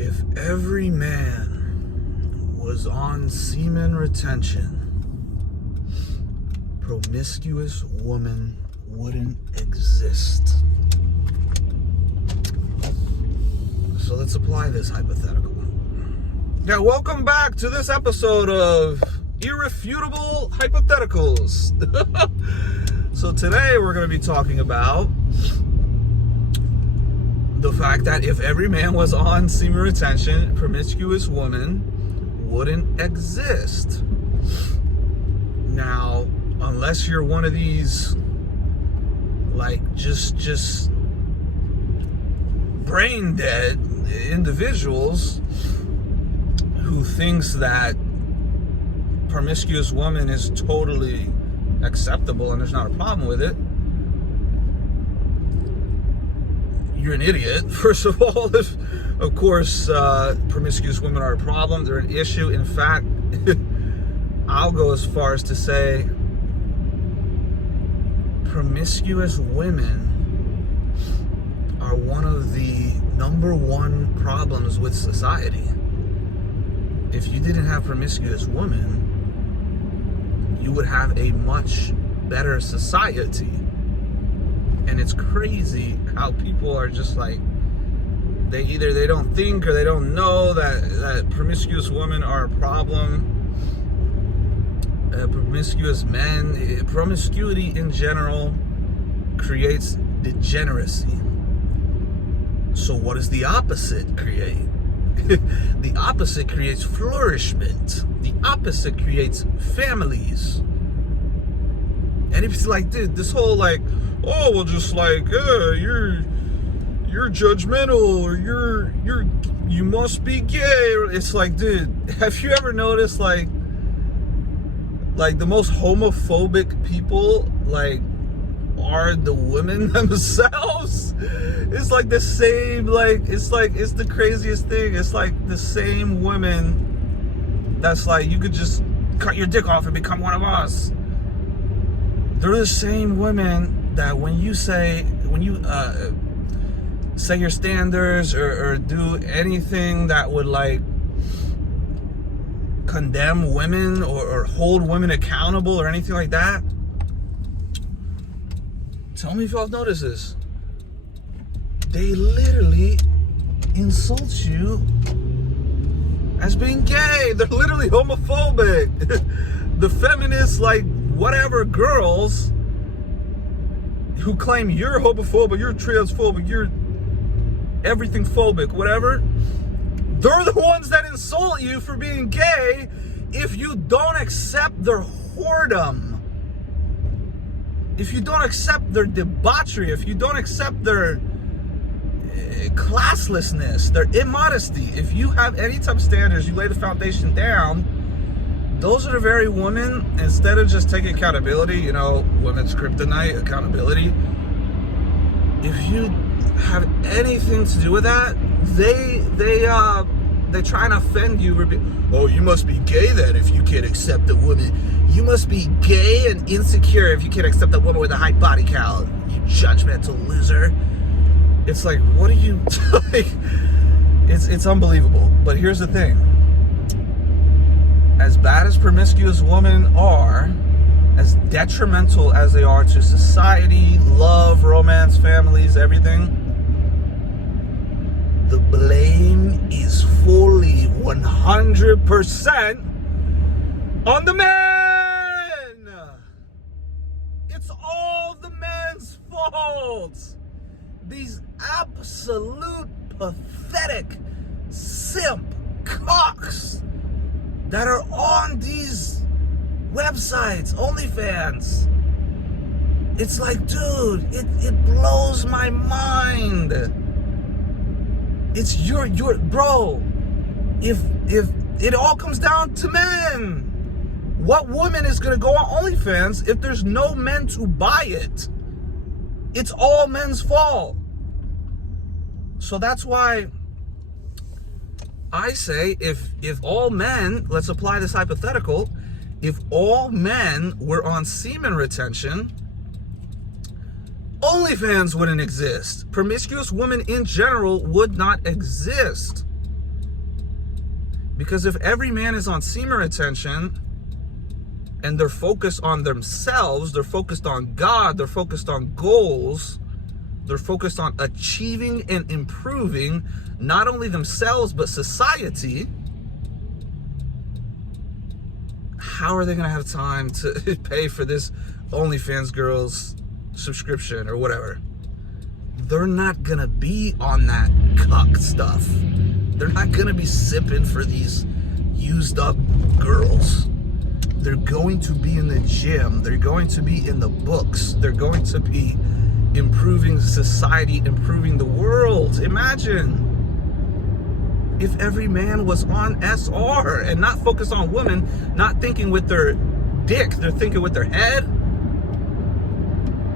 If every man was on semen retention, promiscuous woman wouldn't exist. So let's apply this hypothetical. Yeah, welcome back to this episode of Irrefutable Hypotheticals. So today we're going to be talking about the fact that if every man was on semen retention, promiscuous woman wouldn't exist. Now, unless you're one of these, like, just brain dead individuals who thinks that promiscuous woman is totally acceptable and there's not a problem with it, you're an idiot. First of all, if, of course, promiscuous women are a problem, they're an issue. In fact, I'll go as far as to say promiscuous women are one of the number one problems with society. If you didn't have promiscuous women, you would have a much better society. And it's crazy how people are just like, they don't think or they don't know that promiscuous women are a problem. Promiscuous men, promiscuity in general creates degeneracy. So what does the opposite create? The opposite creates flourishment. The opposite creates families. And it's like, dude, this whole like, oh, well, just like, you're judgmental, or you must be gay. It's like, dude, have you ever noticed like the most homophobic people, like, are the women themselves? It's like the same, like, it's the craziest thing. It's like the same women that's like, you could just cut your dick off and become one of us. They're the same women that when you say your standards or do anything that would like condemn women or hold women accountable or anything like that, tell me if y'all have noticed this. They literally insult you as being gay. They're literally homophobic. The feminists, like, whatever girls who claim you're homophobic, you're transphobic, you're everything phobic, whatever, they're the ones that insult you for being gay if you don't accept their whoredom, if you don't accept their debauchery, if you don't accept their classlessness, their immodesty. If you have any type of standards, you lay the foundation down, those are the very women, instead of just taking accountability, you know, women's kryptonite, accountability, if you have anything to do with that, they try and offend you. Oh, you must be gay then if you can't accept a woman. You must be gay and insecure if you can't accept a woman with a high body count, you judgmental loser. It's like, what are you like? It's unbelievable. But here's the thing. As bad as promiscuous women are, as detrimental as they are to society, love, romance, families, everything, the blame is fully 100% on the man. It's all the man's fault. These absolute pathetic simp cocks that are on these websites, OnlyFans. It's like, dude, it blows my mind. It's your bro. If it all comes down to men, what woman is gonna go on OnlyFans if there's no men to buy it? It's all men's fault. So that's why I say, if all men, let's apply this hypothetical, if all men were on semen retention, OnlyFans wouldn't exist. Promiscuous women in general would not exist. Because if every man is on semen retention and they're focused on themselves, they're focused on God, they're focused on goals, they're focused on achieving and improving not only themselves but society, how are they going to have time to pay for this OnlyFans girl's subscription or whatever? They're not going to be on that cuck stuff. They're not going to be sipping for these used up girls. They're going to be in the gym. They're going to be in the books. They're going to be improving society, improving the world. Imagine if every man was on SR and not focused on women, not thinking with their dick, they're thinking with their head.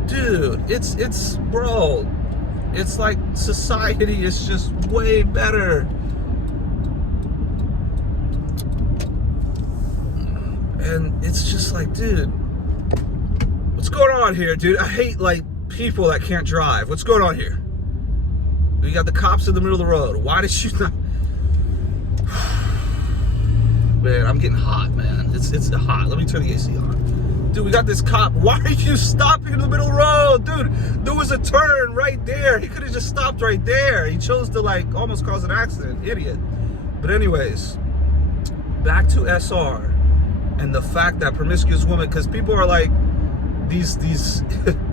Dude, it's bro, it's like society is just way better. And it's just like, dude, what's going on here, dude? I hate like people that can't drive. What's going on here? We got the cops in the middle of the road. Why did you not? Man, I'm getting hot, man. It's hot. Let me turn the AC on. Dude, we got this cop. Why are you stopping in the middle of the road? Dude, there was a turn right there. He could have just stopped right there. He chose to like almost cause an accident. Idiot. But anyways, back to SR and the fact that promiscuous women, because people are like these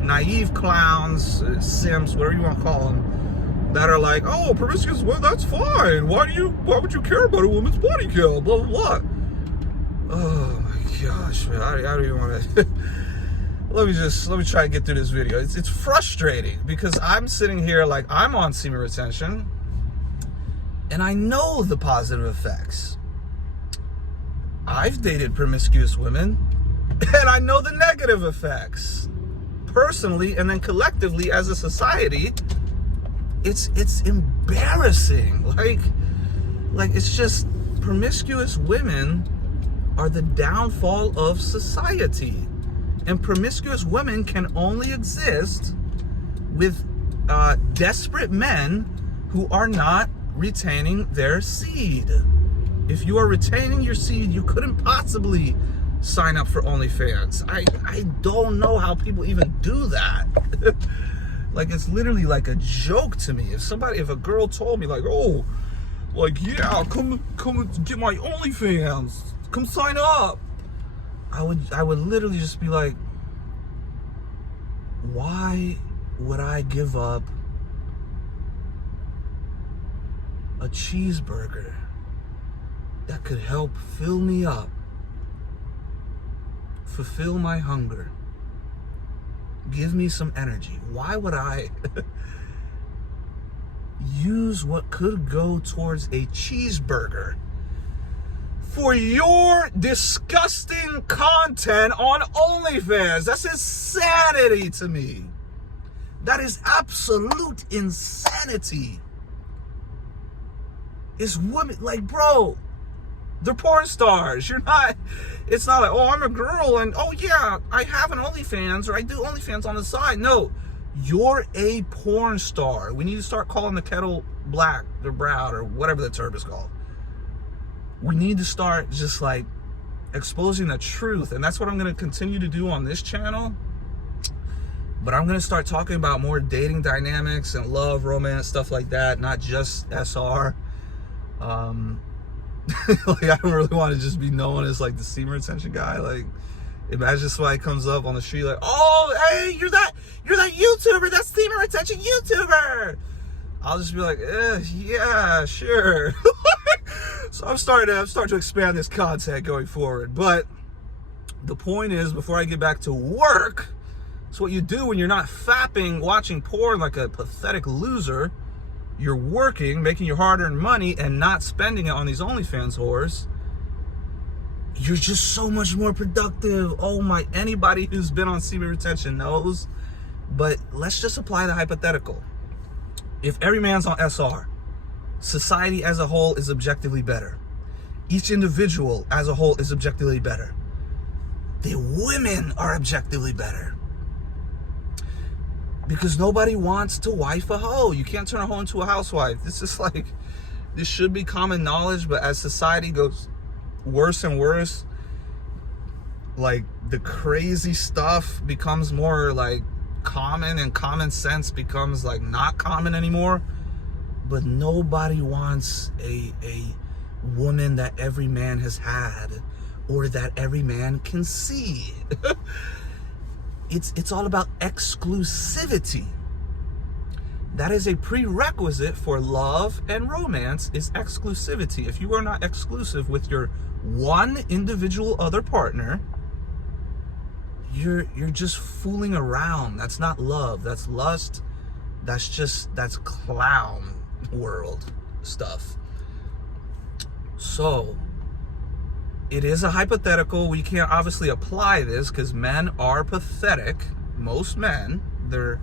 naive clowns, simps, whatever you want to call them, that are like, oh, promiscuous, well, that's fine. Why would you care about a woman's body count? Blah, blah, blah. Oh my gosh, man. I don't even want to. let me try to get through this video. It's frustrating because I'm sitting here like I'm on semen retention and I know the positive effects. I've dated promiscuous women and I know the negative effects personally and then collectively as a society. It's embarrassing. Like it's just promiscuous women are the downfall of society. And promiscuous women can only exist with desperate men who are not retaining their seed. If you are retaining your seed, you couldn't possibly sign up for OnlyFans. I don't know how people even do that. Like, it's literally like a joke to me. If a girl told me like, oh, like, yeah, come get my OnlyFans, come sign up, I would literally just be like, why would I give up a cheeseburger that could help fill me up, fulfill my hunger, give me some energy? Why would I use what could go towards a cheeseburger for your disgusting content on OnlyFans? That's insanity to me. That is absolute insanity. It's women, like, bro, they're porn stars. It's not like, oh, I'm a girl and, oh yeah, I have an OnlyFans or I do OnlyFans on the side. No, you're a porn star. We need to start calling the kettle black or brown or whatever the term is called. We need to start just like exposing the truth. And that's what I'm going to continue to do on this channel. But I'm going to start talking about more dating dynamics and love, romance, stuff like that. Not just SR. Like, I don't really want to just be known as like the semen retention guy. Like, imagine somebody comes up on the street like, oh, hey, you're that YouTuber, that semen retention YouTuber. I'll just be like, yeah, sure. So I'm starting to expand this content going forward. But the point is, before I get back to work, it's what you do when you're not fapping, watching porn like a pathetic loser. You're working, making your hard-earned money, and not spending it on these OnlyFans whores. You're just so much more productive. Oh my, anybody who's been on semen retention knows. But let's just apply the hypothetical. If every man's on SR, society as a whole is objectively better. Each individual as a whole is objectively better. The women are objectively better. Because nobody wants to wife a hoe. You can't turn a hoe into a housewife. This is like, This should be common knowledge, but as society goes worse and worse, like the crazy stuff becomes more like common, and common sense becomes like not common anymore. But nobody wants a woman that every man has had, or that every man can see. It's all about exclusivity. That is a prerequisite for love and romance, is exclusivity. If you are not exclusive with your one individual other partner, you're just fooling around. That's not love. That's lust. That's clown world stuff. So it is a hypothetical. We can't obviously apply this because men are pathetic. Most men, they're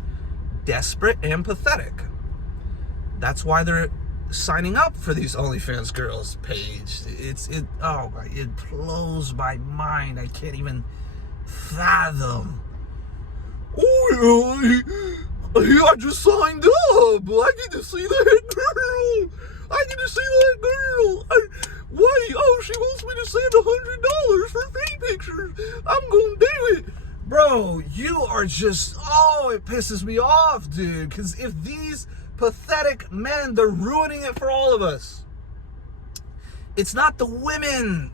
desperate and pathetic. That's why they're signing up for these OnlyFans girls page. It blows my mind. I can't even fathom. Oh, I just signed up. I get to see that girl. Why? Oh, she wants me to send $100 for free pictures. I'm gonna do it. Bro, you are just, it pisses me off, dude. Because if these pathetic men, they're ruining it for all of us. It's not the women.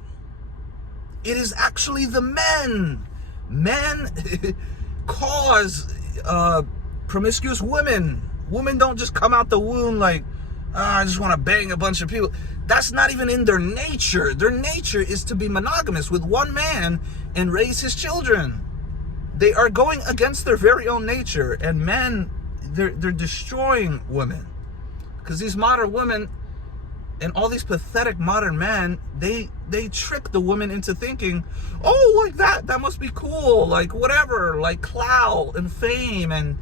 It is actually the men. Men cause promiscuous women. Women don't just come out the womb like, I just want to bang a bunch of people. That's not even in their nature. Their nature is to be monogamous with one man and raise his children. They are going against their very own nature. And men, they're destroying women. Because these modern women and all these pathetic modern men, they trick the woman into thinking, oh, like that must be cool. Like whatever, like clout and fame and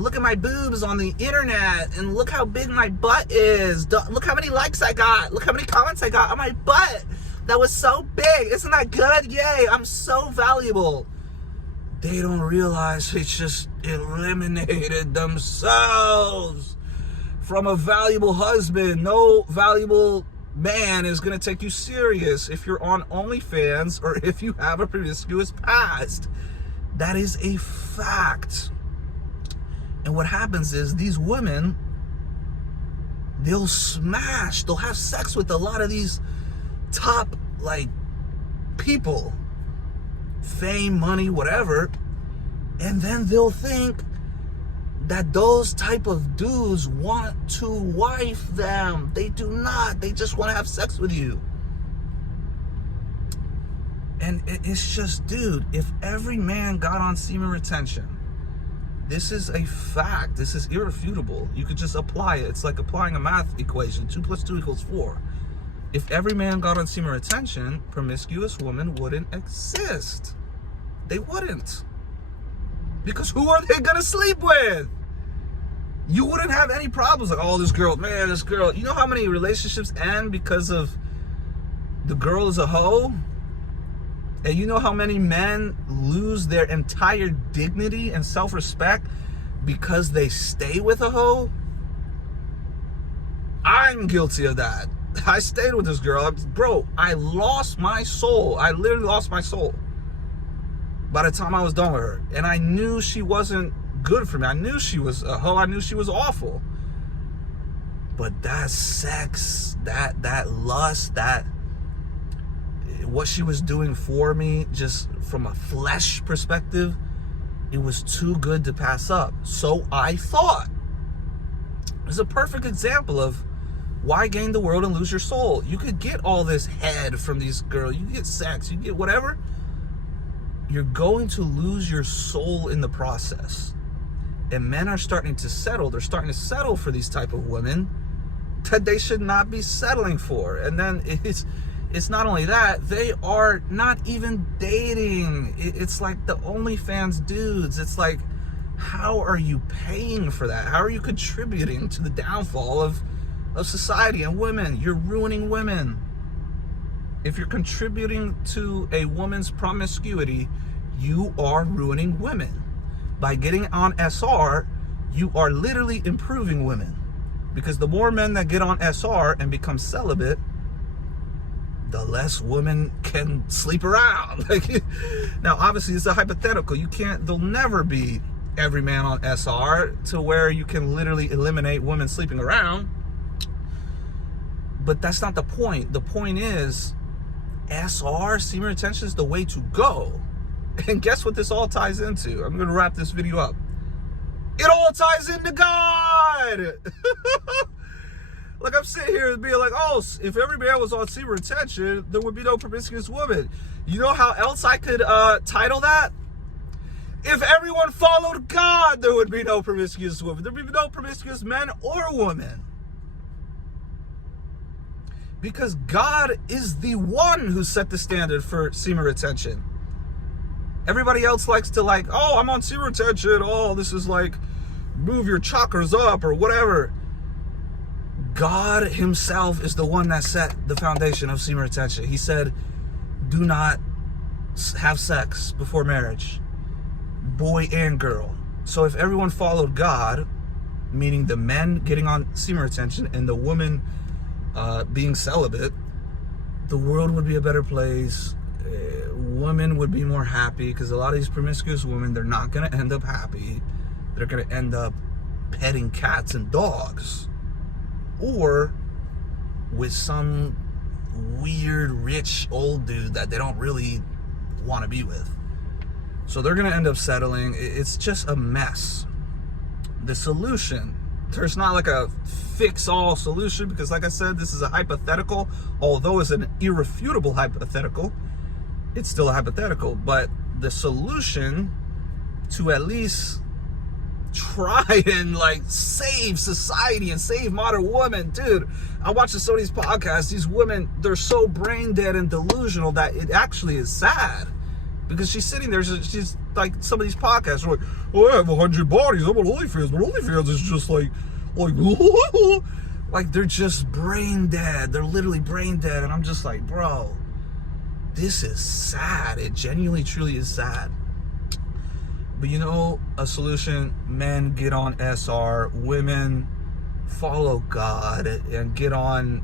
look at my boobs on the internet, and look how big my butt is. Look how many likes I got. Look how many comments I got on my butt. That was so big. Isn't that good? Yay, I'm so valuable. They don't realize they just eliminated themselves from a valuable husband. No valuable man is going to take you serious if you're on OnlyFans or if you have a promiscuous past. That is a fact. And what happens is these women, they'll have sex with a lot of these top, like, people, fame, money, whatever, and then they'll think that those type of dudes want to wife them. They do not. They just want to have sex with you. And it's just, dude, if every man got on semen retention, this is a fact. This is irrefutable. You could just apply it. It's like applying a math equation. 2 + 2 = 4. If every man got on semen retention, promiscuous women wouldn't exist. They wouldn't. Because who are they going to sleep with? You wouldn't have any problems like, oh, this girl. You know how many relationships end because of the girl is a hoe? And you know how many men lose their entire dignity and self-respect because they stay with a hoe? I'm guilty of that. I stayed with this girl. Bro, I lost my soul. I literally lost my soul by the time I was done with her. And I knew she wasn't good for me. I knew she was a hoe. I knew she was awful. But that sex, that lust, what she was doing for me, just from a flesh perspective, it was too good to pass up. So I thought. It's a perfect example of why gain the world and lose your soul. You could get all this head from these girls. You can get sex. You can get whatever. You're going to lose your soul in the process. And men are starting to settle. They're starting to settle for these type of women that they should not be settling for. And then it's not only that, they are not even dating. It's like the OnlyFans dudes. It's like, how are you paying for that? How are you contributing to the downfall of society and women? You're ruining women. If you're contributing to a woman's promiscuity, you are ruining women. By getting on SR, you are literally improving women. Because the more men that get on SR and become celibate, the less women can sleep around. Now, obviously, it's a hypothetical. There'll never be every man on SR to where you can literally eliminate women sleeping around. But that's not the point. The point is, SR, semen retention, is the way to go. And guess what this all ties into? I'm going to wrap this video up. It all ties into God. Like, I'm sitting here and being like, oh, if every man was on semen retention, there would be no promiscuous woman. You know how else I could title that? If everyone followed God, there would be no promiscuous woman. There would be no promiscuous men or women. Because God is the one who set the standard for semen retention. Everybody else likes to oh, I'm on semen retention. Oh, this is move your chakras up or whatever. God himself is the one that set the foundation of semen retention. He said, do not have sex before marriage, boy and girl. So if everyone followed God, meaning the men getting on semen retention and the women being celibate, the world would be a better place. Women would be more happy, because a lot of these promiscuous women, they're not going to end up happy. They're going to end up petting cats and dogs, or with some weird rich old dude that they don't really want to be with. So they're going to end up settling. It's just a mess. The solution, there's not a fix-all solution, because like I said, this is a hypothetical. Although it's an irrefutable hypothetical, it's still a hypothetical. But the solution to at least try and save society and save modern women, dude, I watch some of these podcasts. These women, they're so brain dead and delusional that it actually is sad. Because she's sitting there, she's some of these podcasts are oh, I have 100 bodies, I'm on OnlyFans, but OnlyFans is just they're just brain dead. They're literally brain dead. And I'm just bro, this is sad. It genuinely, truly is sad. But a solution: men get on SR, women follow God and get on,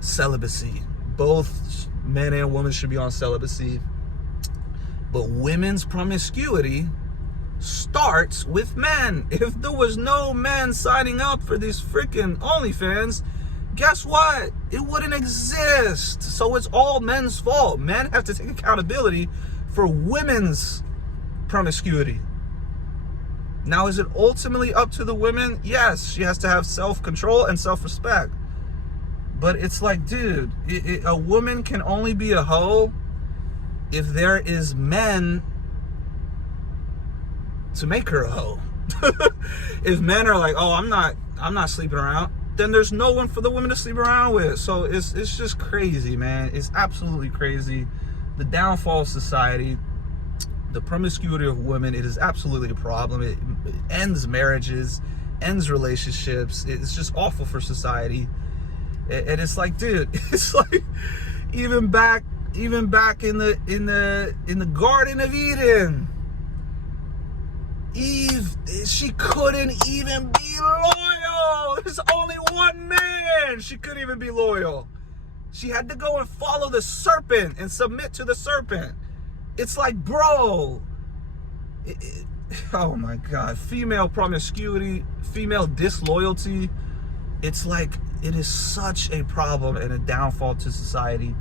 celibacy. Both men and women should be on celibacy. But women's promiscuity starts with men. If there was no men signing up for these freaking OnlyFans, guess what? It wouldn't exist. So it's all men's fault. Men have to take accountability for women's promiscuity. Now, is it ultimately up to the women? Yes, she has to have self-control and self-respect. But it's dude, a woman can only be a hoe if there is men to make her a hoe. If men are oh, I'm not sleeping around, then there's no one for the women to sleep around with. So it's just crazy, man. It's absolutely crazy. The downfall of society, the promiscuity of women, it is absolutely a problem. It ends marriages, ends relationships. It's just awful for society. And it's dude, it's even back in the Garden of Eden, Eve, she couldn't even be loyal. There's only one man. She couldn't even be loyal. She had to go and follow the serpent and submit to the serpent. It's bro, oh my God, female promiscuity, female disloyalty. It's it is such a problem and a downfall to society.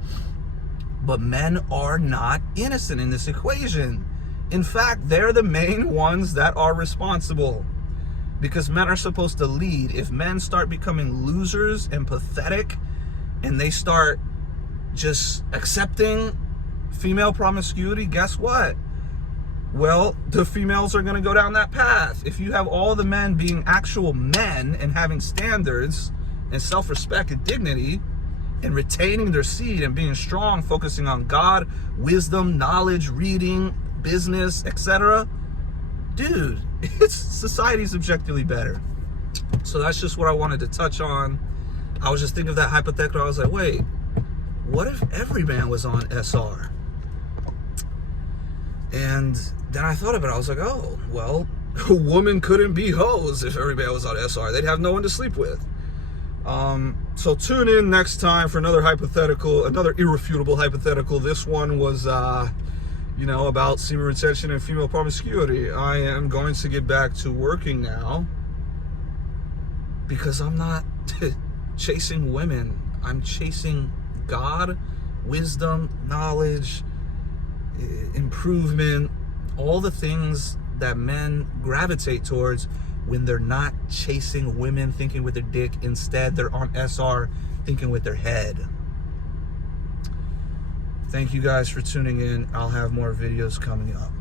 But men are not innocent in this equation. In fact, they're the main ones that are responsible, because men are supposed to lead. If men start becoming losers and pathetic, and they start just accepting female promiscuity, guess what? Well, the females are going to go down that path. If you have all the men being actual men and having standards and self-respect and dignity and retaining their seed and being strong, focusing on God, wisdom, knowledge, reading, business, etc., dude, society's objectively better. So that's just what I wanted to touch on. I was just thinking of that hypothetical. I was wait, what if every man was on SR? And then I thought of it. I was oh, well, women couldn't be hoes if everybody was on SR. They'd have no one to sleep with. So tune in next time for another hypothetical, another irrefutable hypothetical. This one was, about semen retention and female promiscuity. I am going to get back to working now because I'm not chasing women. I'm chasing God, wisdom, knowledge, improvement, all the things that men gravitate towards when they're not chasing women thinking with their dick. Instead, they're on SR thinking with their head. Thank you guys for tuning in. I'll have more videos coming up.